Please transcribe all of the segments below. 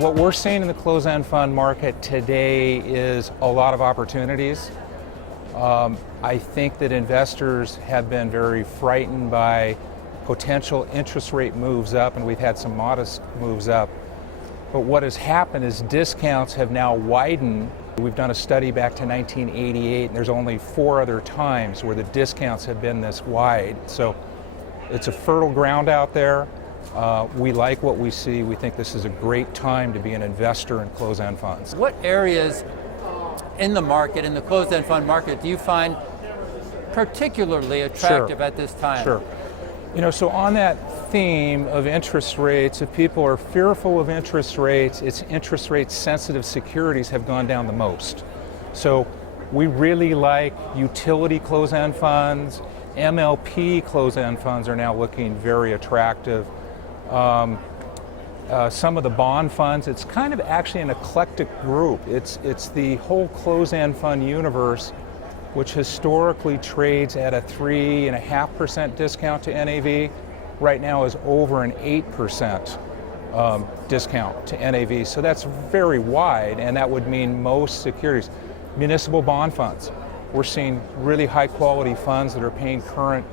What we're seeing in the closed-end fund market today is a lot of opportunities. I think that investors have been very frightened by potential interest rate moves up, and we've had some modest moves up. But what has happened is discounts have now widened. We've done a study back to 1988, and there's only 4 other times where the discounts have been this wide. So it's a fertile ground out there. We like what we see. We think this is a great time to be an investor in closed-end funds. What areas in the market, in the closed-end fund market, do you find particularly attractive at this time? Sure. So on that theme of interest rates, if people are fearful of interest rates, it's interest rate sensitive securities have gone down the most. So we really like utility closed-end funds. MLP closed-end funds are now looking very attractive. Some of the bond funds, it's kind of actually an eclectic group. It's the whole closed-end fund universe, which historically trades at a 3.5% discount to NAV, right now is over an 8% discount to NAV. So that's very wide, and that would mean most securities. Municipal bond funds, we're seeing really high quality funds that are paying current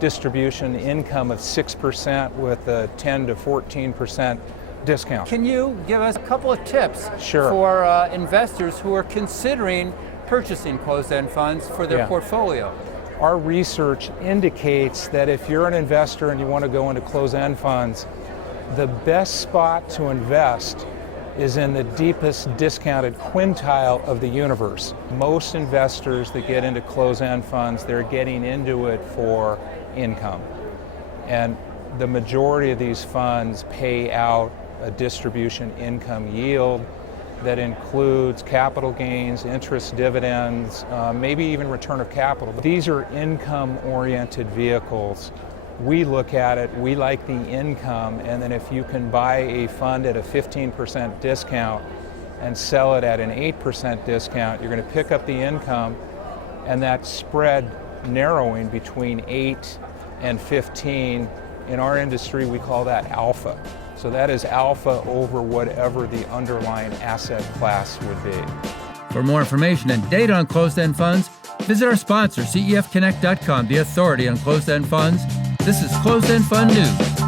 distribution income of 6% with a 10 to 14% discount. Can you give us a couple of tips Sure. for investors who are considering purchasing closed-end funds for their portfolio? Our research indicates that if you're an investor and you want to go into closed-end funds, the best spot to invest is in the deepest discounted quintile of the universe. Most investors that get into closed-end funds, they're getting into it for income. And the majority of these funds pay out a distribution income yield that includes capital gains, interest, dividends, maybe even return of capital. These are income-oriented vehicles. We look at it, we like the income, and then if you can buy a fund at a 15% discount and sell it at an 8% discount, you're going to pick up the income, and that spread narrowing between 8 and 15, in our industry we call that alpha. So that is alpha over whatever the underlying asset class would be. For more information and data on closed-end funds, visit our sponsor, CEFconnect.com, the authority on closed-end funds. This is Closed-End Fund News.